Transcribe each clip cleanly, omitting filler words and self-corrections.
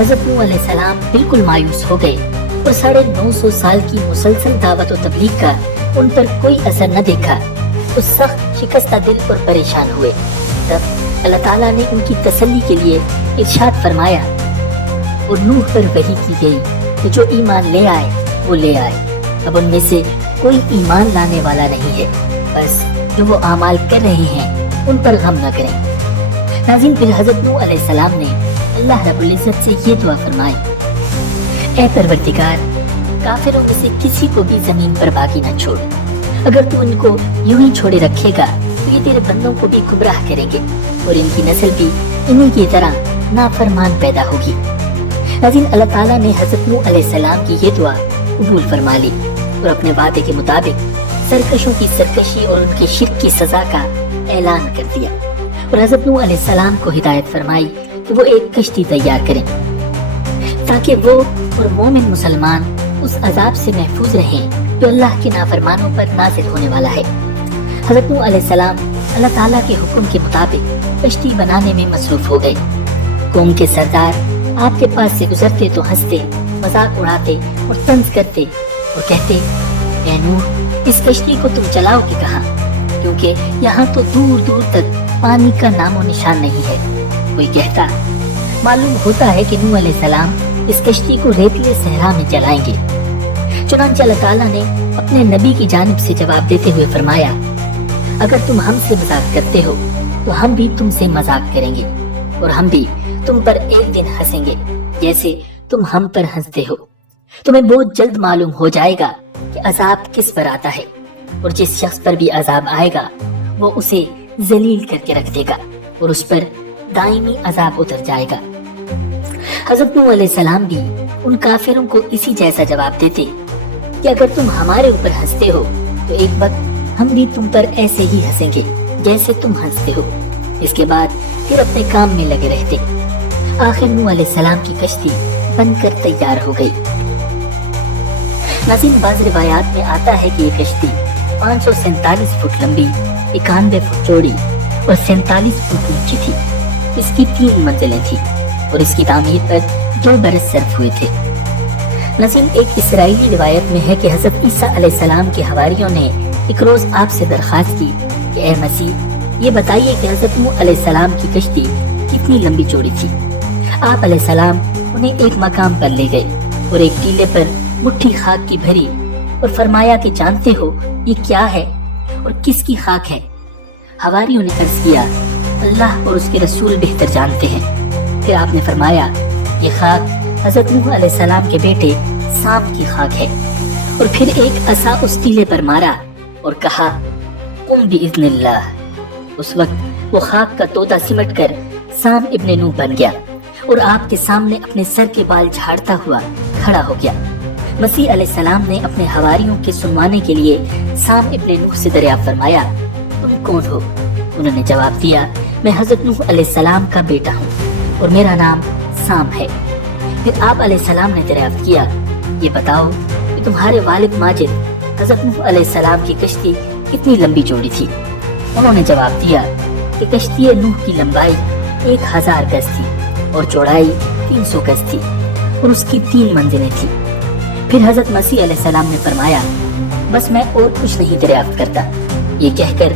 حضرت نوح علیہ السلام بالکل مایوس ہو گئے اور 950 سال کی مسلسل دعوت و تبلیغ کا ان پر کوئی اثر نہ دیکھا تو سخت شکستہ دل اور پریشان ہوئے۔ تب اللہ تعالیٰ نے ان کی تسلی کے لیے ارشاد فرمایا اور نوح پر وحی کی گئی کہ جو ایمان لے آئے وہ لے آئے، اب ان میں سے کوئی ایمان لانے والا نہیں ہے، بس جو وہ اعمال کر رہے ہیں ان پر غم نہ کریں۔ ناظرین، پھر حضرت نوح علیہ السلام نے اللہ رب العزت سے یہ دعا فرمائی، اے پروردگار، کافروں میں سے کسی کو بھی زمین پر باقی نہ چھوڑ، اگر تو ان کو یوں ہی چھوڑے رکھے گا تو یہ تیرے بندوں کو بھی گمراہ کریں گے اور ان کی نسل بھی انہی کی طرح نافرمان پیدا ہوگی۔ ناظرین، اللہ تعالیٰ نے حضرت نوح علیہ السلام کی یہ دعا قبول فرما لی اور اپنے وعدے کے مطابق سرکشوں کی سرکشی اور ان کے شرک کی سزا کا اعلان کر دیا اور حضرت نوح علیہ السلام کو ہدایت فرمائی کہ وہ ایک کشتی تیار کریں تاکہ وہ اور مومن مسلمان اس عذاب سے محفوظ رہیں جو اللہ کے نافرمانوں پر نازل ہونے والا ہے۔ حضرت نوح علیہ السلام اللہ تعالیٰ کے حکم کے مطابق کشتی بنانے میں مصروف ہو گئے۔ قوم کے سردار آپ کے پاس سے گزرتے تو ہنستے، مذاق اڑاتے اور طنز کرتے اور کہتے، اے نوح، اس کشتی کو تم چلاؤ کہ کہاں، کیونکہ یہاں تو دور دور تک پانی کا نام و نشان نہیں ہے۔ کوئی کہتا، معلوم ہوتا ہے کہ نوح علیہ السلام اس کشتی کو ریتلے صحرا میں چلائیں گے۔ چنانچہ اللہ تعالیٰ نے اپنے نبی کی جانب سے جواب دیتے ہوئے فرمایا، اگر تم ہم سے مذاق کرتے ہو تو ہم بھی تم سے مذاق کریں گے اور ہم بھی تم پر ایک دن ہنسیں گے جیسے تم ہم پر ہنستے ہو۔ تمہیں بہت جلد معلوم ہو جائے گا کہ عذاب کس پر آتا ہے، اور جس شخص پر بھی عذاب آئے گا وہ اسے ذلیل کر کے رکھ دے گا اور اس پر دائمی عذاب اتر جائے گا۔ حضرت نوح علیہ السلام بھی ان کافروں کو اسی جیسا جواب دیتے کہ اگر تم ہمارے اوپر ہنستے ہو تو ایک وقت ہم بھی تم پر ایسے ہی ہنسیں گے جیسے تم ہنستے ہو۔ اس کے بعد پھر اپنے کام میں لگے رہتے۔ آخر نوح علیہ السلام کی کشتی بن کر تیار ہو گئی۔ ناظرین، بعض روایات میں آتا ہے کہ یہ کشتی 547 فٹ لمبی، 91 فٹ چوڑی اور 47 فٹ اونچی تھی۔ اس کی 3 منزلیں تھیں اور اس کی تعمیر پر 2 برس صرف ہوئے تھے۔ ناظرین، ایک اسرائیلی روایت میں ہے کہ حضرت عیسیٰ علیہ السلام کے حواریوں نے ایک روز آپ سے درخواست کی کہ اے مسیح، یہ بتائیے کہ حضرت نوح علیہ السلام کی کشتی کتنی لمبی چوڑی تھی۔ آپ علیہ السلام انہیں ایک مقام پر لے گئے اور ایک ٹیلے پر مٹھی خاک کی بھری اور فرمایا کہ جانتے ہو یہ کیا ہے اور کس کی خاک ہے؟ حواریوں نے عرض کیا، اللہ اور اس کے رسول بہتر جانتے ہیں۔ پھر آپ نے فرمایا، یہ خاک حضرت نوح علیہ السلام کے بیٹے سام کی خاک ہے، اور پھر ایک عصا اس ٹیلے پر مارا اور کہا، قم بإذن اللہ۔ اس وقت وہ خاک کا تودا سمٹ کر سام ابن نوح بن گیا اور آپ کے سامنے اپنے سر کے بال جھاڑتا ہوا کھڑا ہو گیا۔ مسیح علیہ السلام نے اپنے حواریوں کے سنوانے کے لیے سام ابن نوح سے دریافت فرمایا، تم کون ہو؟ انہوں نے جواب دیا، میں حضرت نوح علیہ السلام کا بیٹا ہوں اور میرا نام سام ہے۔ پھر آپ علیہ السلام نے دریافت کیا، یہ بتاؤ کہ تمہارے والد ماجد حضرت نوح علیہ السلام کی کشتی کتنی لمبی چوڑی تھی؟ انہوں نے جواب دیا کہ کشتی نوح کی لمبائی 1000 گز تھی اور چوڑائی 300 گز تھی اور اس کی 3 منزلیں تھیں۔ پھر حضرت مسیح علیہ السلام نے فرمایا، بس میں اور کچھ نہیں دریافت کرتا، یہ کہہ کر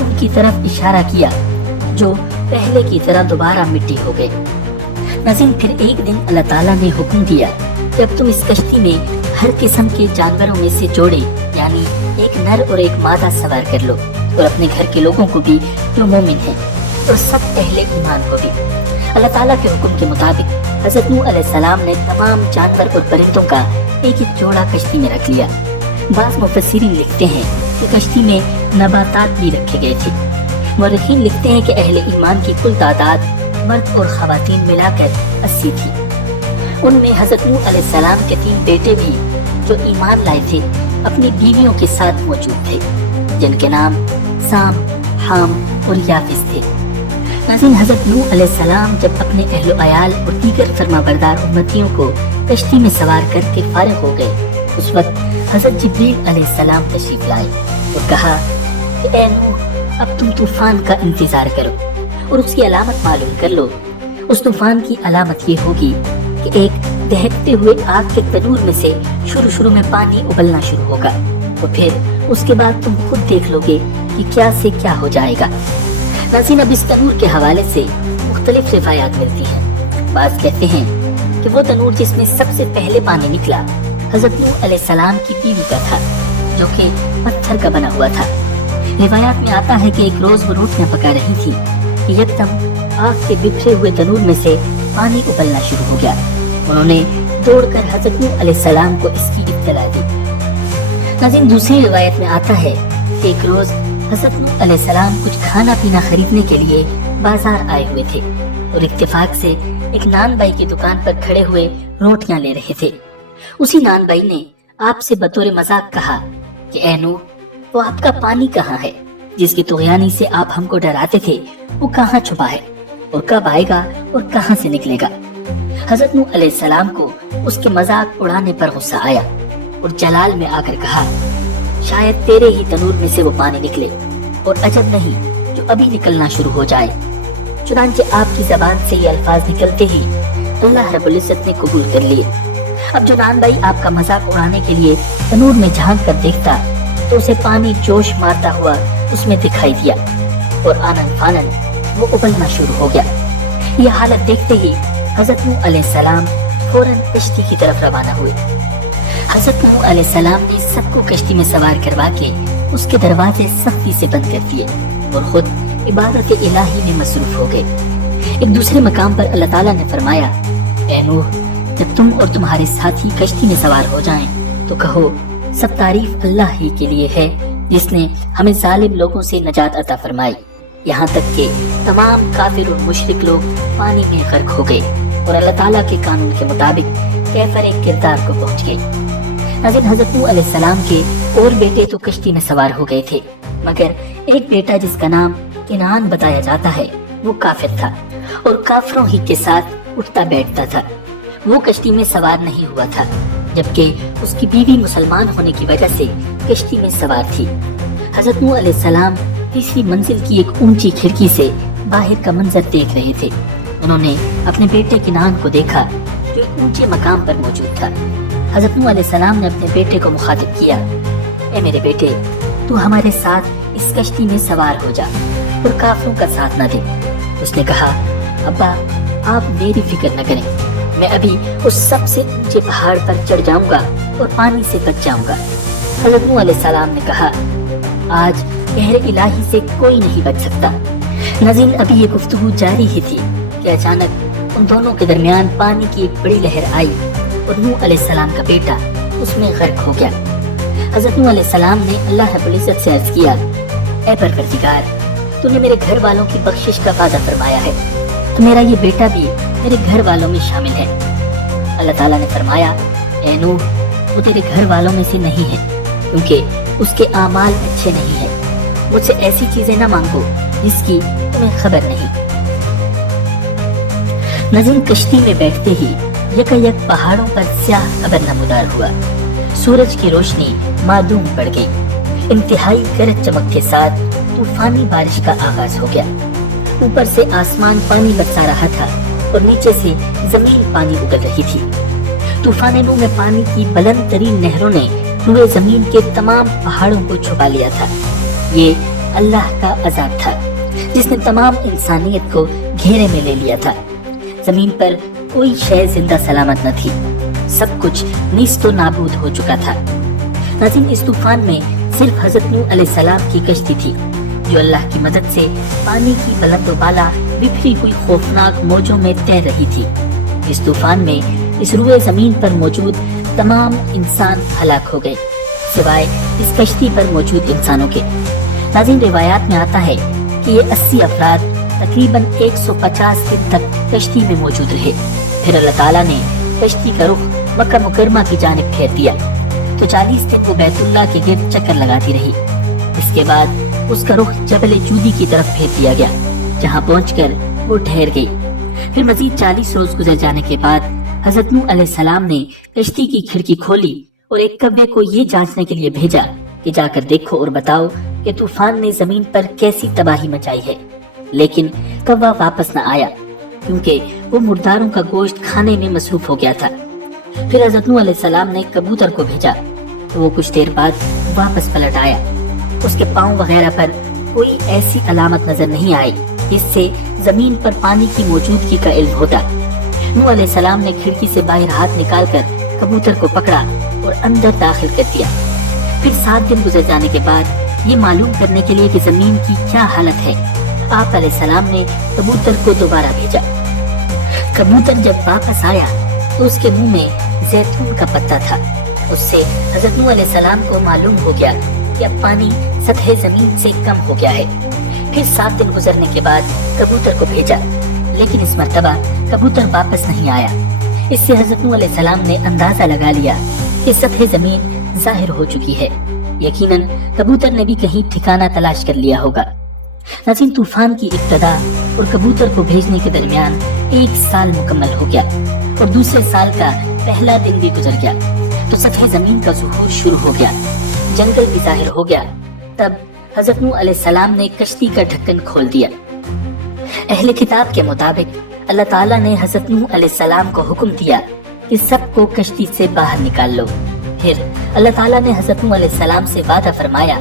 ان کی طرف اشارہ کیا جو پہلے کی طرح دوبارہ مٹی ہو گئے۔ ناظرین، پھر ایک دن اللہ تعالیٰ نے حکم دیا کہ اب تم اس کشتی میں ہر قسم کے جانوروں میں سے جوڑے یعنی ایک نر اور ایک مادہ سوار کر لو، اور اپنے گھر کے لوگوں کو بھی جو مومن ہیں اور سب اہل ایمان کو بھی۔ اللہ تعالیٰ کے حکم کے مطابق حضرت نوح علیہ السلام نے تمام جانور اور پرندوں کا ایک ایک جوڑا کشتی میں رکھ لیا۔ بعض مفسرین لکھتے ہیں کہ کشتی میں نباتات بھی رکھے گئے تھے۔ مورخین لکھتے ہیں کہ اہل ایمان کی کل تعداد مرد اور خواتین ملا کر 80 تھی۔ ان میں حضرت نوح علیہ السلام کے 3 بیٹے بھی جو ایمان لائے تھے اپنی بیویوں کے ساتھ موجود تھے، جن کے نام سام، حام اور یافس تھے۔ ناظرین، حضرت نوح علیہ السلام جب اپنے اہل و عیال اور دیگر فرما بردار امتیوں کو کشتی میں سوار کر کے فارغ ہو گئے، اس وقت حضرت جبریل علیہ السلام تشریف لائے اور کہا کہ اے نوح، اب تم طوفان کا انتظار کرو اور اس کی علامت معلوم کر لو۔ اس طوفان کی علامت یہ ہوگی کہ ایک دہکتے ہوئے آگ کے تنور میں سے شروع میں پانی ابلنا شروع ہوگا اور پھر اس کے بعد تم خود دیکھ لو گے کہ کیا سے کیا ہو جائے گا۔ ناظرین، اب اس تنور کے حوالے سے مختلف روایات ملتی ہیں۔ بعض کہتے ہیں کہ وہ تنور جس میں سب سے پہلے پانی نکلا حضرت نوح علیہ السلام کی بیوی کا تھا، جو کہ پتھر کا بنا ہوا تھا۔ روایات میں آتا ہے کہ ایک روز وہ روٹیاں پکا رہی تھی کہ یکدم آگ کے بکھرے ہوئے تنور میں سے پانی ابلنا شروع ہو گیا۔ انہوں نے دوڑ کر حضرت نوح علیہ السلام کو اس کی اطلاع دی۔ ناظرین، دوسری روایت میں آتا ہے کہ ایک روز حضرت نوح علیہ السلام کچھ کھانا پینا خریدنے کے لیے بازار آئے ہوئے تھے اور اتفاق سے ایک نان بائی کی دکان پر کھڑے ہوئے روٹیاں لے رہے تھے۔ اسی نان بائی نے آپ سے بطور مذاق کہا کہ اے نوح، وہ آپ کا پانی کہاں ہے جس کی طغیانی سے آپ ہم کو ڈراتے تھے؟ وہ کہاں چھپا ہے اور کب آئے گا اور کہاں سے نکلے گا؟ حضرت نوح علیہ السلام کو اس کے مذاق اڑانے پر غصہ آیا اور جلال میں آ کر کہا، شاید تیرے ہی تنور میں سے وہ پانی نکلے، اور عجب نہیں جو ابھی نکلنا شروع ہو جائے۔ چنانچہ آپ کی زبان سے یہ الفاظ نکلتے ہی اللہ رب العزت نے قبول کر لیے۔ اب جو نان بھائی آپ کا مذاق اڑانے کے لیے تنور میں جھانک کر دیکھتا تو اسے پانی جوش مارتا ہوا اس میں دکھائی دیا اور آنن فانن وہ ابلنا شروع ہو گیا۔ یہ حالت دیکھتے ہی حضرت نوح علیہ السلام فوراً کشتی کی طرف روانہ ہوئے۔ حضرت نوح علیہ السلام نے سب کو کشتی میں سوار کروا کے اس کے دروازے سختی سے بند کر دیے اور خود عبادت الہی میں مصروف ہو گئے۔ ایک دوسرے مقام پر اللہ تعالیٰ نے فرمایا، اے نوح، جب تم اور تمہارے ساتھی کشتی میں سوار ہو جائیں تو کہو، سب تعریف اللہ ہی کے لیے ہے جس نے ہمیں ظالم لوگوں سے نجات عطا فرمائی، یہاں تک کہ تمام کافر اور مشرک لوگ پانی میں غرق ہو گئے اور اللہ تعالیٰ کے قانون کے مطابق کیفر کردار کو پہنچ گئے۔ ناظرین، حضرت نوح علیہ السلام کے اور بیٹے تو کشتی میں سوار ہو گئے تھے، مگر ایک بیٹا جس کا نام کنعان بتایا جاتا ہے وہ کافر تھا اور کافروں ہی کے ساتھ اٹھتا بیٹھتا تھا۔ وہ کشتی میں سوار نہیں ہوا تھا، جبکہ اس کی بیوی مسلمان ہونے کی وجہ سے کشتی میں سوار تھی۔ حضرت نوح علیہ السلام تیسری منزل کی ایک اونچی کھڑکی سے باہر کا منظر دیکھ رہے تھے۔ انہوں نے اپنے بیٹے کنعان کو دیکھا جو ایک اونچے مقام پر موجود تھا۔ حضرت نوح علیہ السلام نے اپنے بیٹے کو مخاطب کیا، اے میرے بیٹے، تو ہمارے ساتھ اس کشتی میں سوار ہو جا اور کافروں کا ساتھ نہ دے۔ اس نے کہا، ابا، آپ میری فکر نہ کریں، میں ابھی اس سب سے اونچے پہاڑ پر چڑھ جاؤں گا اور پانی سے بچ جاؤں گا۔ حضرت نوح علیہ السلام نے کہا، آج قہر الہی سے کوئی نہیں بچ سکتا۔ ناظرین، ابھی یہ گفتگو جاری ہی تھی کہ اچانک ان دونوں کے درمیان پانی کی ایک بڑی لہر آئی اور نوح علیہ السلام کا بیٹا اس میں غرق ہو گیا۔ حضرت نوح علیہ السلام نے اللہ رب العزت سے عرض کیا، اے پروردگار، تو نے میرے گھر والوں کی بخشش کا وعدہ فرمایا ہے، تو میرا یہ بیٹا بھی میرے گھر والوں میں شامل ہے۔ اللہ تعالیٰ نے فرمایا، اے نوح، وہ تیرے گھر والوں میں سے نہیں ہے، کیونکہ اس کے اعمال اچھے نہیں ہیں۔ مجھ سے ایسی چیزیں نہ مانگو جس کی تمہیں خبر نہیں۔ ناظرین، کشتی میں بیٹھتے ہی یکایک پہاڑوں پر سیاہ ابر نمودار ہوا، سورج کی روشنی معدوم پڑ گئی، انتہائی گرج چمک کے ساتھ طوفانی بارش کا آغاز ہو گیا۔ اوپر سے آسمان پانی برسا رہا تھا اور نیچے سے زمین پانی اگل رہی تھی۔ طوفان نوح میں پانی کی بلند ترین نہروں نے روئے زمین کے تمام پہاڑوں کو چھپا لیا تھا۔ یہ اللہ کا عذاب تھا جس نے تمام انسانیت کو گھیرے میں لے لیا تھا۔ زمین پر کوئی شے زندہ سلامت نہ تھی، سب کچھ نیست و نابود ہو چکا تھا۔ ناظرین، اس طوفان میں صرف حضرت نوح علیہ السلام کی کشتی تھی جو اللہ کی مدد سے پانی کی بلند و بالا بکھری ہوئی خوفناک موجوں میں تیر رہی تھی۔ اس طوفان میں اس روئے زمین پر موجود تمام انسان ہلاک ہو گئے سوائے اس کشتی پر موجود انسانوں کے۔ ناظرین، روایات میں آتا ہے کہ یہ 80 افراد تقریباً 150 دن تک کشتی میں موجود رہے۔ پھر اللہ تعالیٰ نے کشتی کا رخ مکہ مکرمہ کی جانب پھیر دیا تو 40 دن وہ بیت اللہ کے گرد چکر لگاتی رہی۔ اس کے بعد اس کا رخ جبل جودی کی طرف پھیر دیا گیا، جہاں پہنچ کر وہ ٹھہر گئی۔ پھر مزید 40 روز گزر جانے کے بعد حضرت نوح علیہ السلام نے کشتی کی کھڑکی کھولی اور ایک کوے کو یہ جانچنے کے لیے بھیجا کہ جا کر دیکھو اور بتاؤ کہ طوفان نے زمین پر کیسی تباہی مچائی ہے، لیکن کوا واپس نہ آیا۔ کیونکہ وہ مرداروں کا گوشت کھانے میں مصروف ہو گیا تھا۔ پھر حضرت نوح علیہ السلام نے کبوتر کو بھیجا تو وہ کچھ دیر بعد واپس پلٹ آیا۔ اس کے پاؤں وغیرہ پر کوئی ایسی علامت نظر نہیں آئی جس سے زمین پر پانی کی موجودگی کا علم ہوتا۔ نوح علیہ السلام نے کھڑکی سے باہر ہاتھ نکال کر کبوتر کو پکڑا اور اندر داخل کر دیا۔ پھر 7 دن گزر جانے کے بعد یہ معلوم کرنے کے لیے کہ زمین کی کیا حالت ہے، آپ علیہ السلام نے کبوتر کو دوبارہ بھیجا۔ کبوتر جب واپس آیا تو اس کے منہ میں زیتون کا پتا تھا۔ اس سے حضرت نوح علیہ السلام کو معلوم ہو گیا کہ اب پانی سطح زمین سے کم ہو گیا ہے۔ پھر 7 دن گزرنے کے بعد کبوتر کو بھیجا، لیکن اس مرتبہ کبوتر واپس نہیں آیا۔ اس سے حضرت نوح علیہ السلام نے اندازہ لگا لیا کہ سطح زمین ظاہر ہو چکی ہے۔ یقیناً کبوتر نے بھی کہیں ٹھکانہ تلاش کر لیا ہوگا۔ ناظرین، طوفان کی ابتدا اور کبوتر کو بھیجنے کے درمیان 1 سال مکمل ہو گیا اور دوسرے سال کا پہلا دن بھی گزر گیا تو سطح زمین کا ظہور شروع ہو گیا، جنگل بھی ظاہر ہو گیا۔ تب حضرت نوح علیہ السلام نے کشتی کا ڈھکن کھول دیا۔ اہل کتاب کے مطابق اللہ تعالیٰ نے حضرت نوح علیہ السلام کو حکم دیا کہ سب کو کشتی سے باہر نکال لو۔ پھر اللہ تعالیٰ نے حضرت نوح علیہ السلام سے وعدہ فرمایا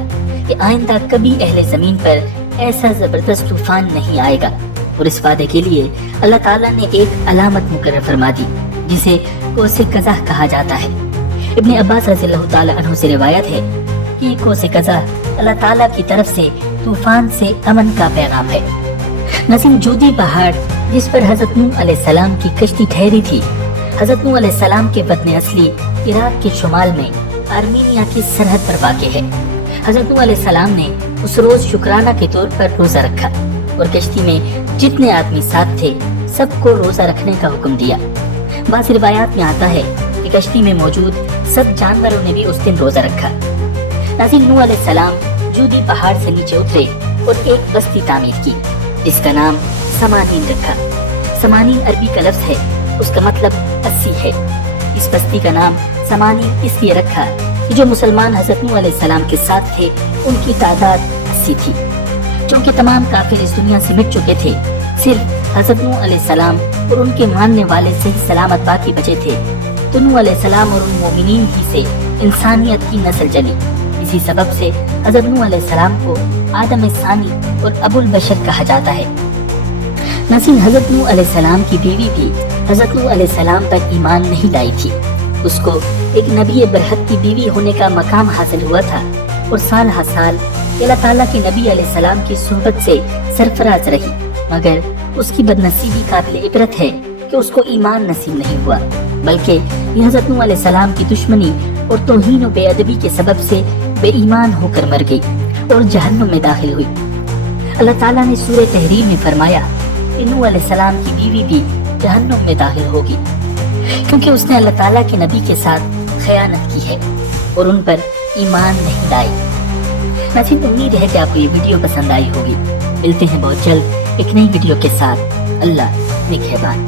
کہ آئندہ کبھی اہل زمین پر ایسا زبردست طوفان نہیں آئے گا، اور اس وعدے کے لیے اللہ تعالیٰ نے ایک علامت مقرر فرما دی جسے کوس قزح کہا جاتا ہے۔ ابن عباس رضی اللہ تعالیٰ عنہ سے روایت ہے کہ یہ کوس قزح اللہ تعالیٰ کی طرف سے طوفان سے امن کا پیغام ہے۔ ناظرین، جودی پہاڑ جس پر حضرت نوح علیہ السلام کی کشتی ٹھہری تھی، حضرت نوح علیہ السلام کے وطن اصلی عراق کے شمال میں آرمینیا کی سرحد پر واقع ہے۔ حضرت نوح علیہ السلام نے اس روز شکرانہ کے طور پر روزہ رکھا اور کشتی میں جتنے آدمی ساتھ تھے سب کو روزہ رکھنے کا حکم دیا۔ بعض روایات میں آتا ہے کہ کشتی میں موجود سب جانوروں نے بھی اس دن روزہ رکھا۔ ناظرین، نوح علیہ السلام جودی پہاڑ سے نیچے اترے اور ایک بستی تعمیر کی جس کا نام سمانین رکھا۔ سمانین عربی کا لفظ ہے، اس کا مطلب 80 ہے۔ اس بستی کا نام سمانین اس لیے رکھا کہ جو مسلمان حضرت نوح علیہ السلام کے ساتھ تھے ان کی تعداد 80 تھی۔ چونکہ تمام کافر اس دنیا سے مٹ چکے تھے، صرف حضرت نوح علیہ السلام اور ان کے ماننے والے صحیح سلامت باقی بچے تھے، تو نوح علیہ السلام اور ان مومنین ہی سے انسانیت کی نسل جنی۔ اسی سبب سے حضرت نوح علیہ السلام کو آدم ثانی اور ابو البشر کہا جاتا ہے۔ ناظرین، حضرت نوح علیہ السلام کی بیوی بھی حضرت نوح علیہ السلام پر ایمان نہیں لائی تھی۔ اس کو ایک نبی برحق کی بیوی ہونے کا مقام حاصل ہوا تھا اور سال ہر سال اللہ تعالیٰ کے نبی علیہ السلام کی صحبت سے سرفراز رہی، مگر اس کی بدنصیبی قابل عبرت ہے کہ اس کو ایمان نصیب نہیں ہوا، بلکہ یہ حضرت نوح علیہ السلام کی دشمنی اور توہین و بے ادبی کے سبب سے بے ایمان ہو کر مر گئی اور جہنم میں داخل ہوئی۔ اللہ تعالیٰ نے سورہ تحریم میں فرمایا کہ نوح علیہ السلام کی بیوی بھی جہنم میں داخل ہوگی کیونکہ اس نے اللہ تعالیٰ کے نبی کے ساتھ خیانت کی ہے اور ان پر ایمان نہیں لائی۔ ناظرین، امید ہے کہ آپ کو یہ ویڈیو پسند آئی ہوگی۔ ملتے ہیں بہت جلد ایک نئی ویڈیو کے ساتھ۔ اللہ نگہبان۔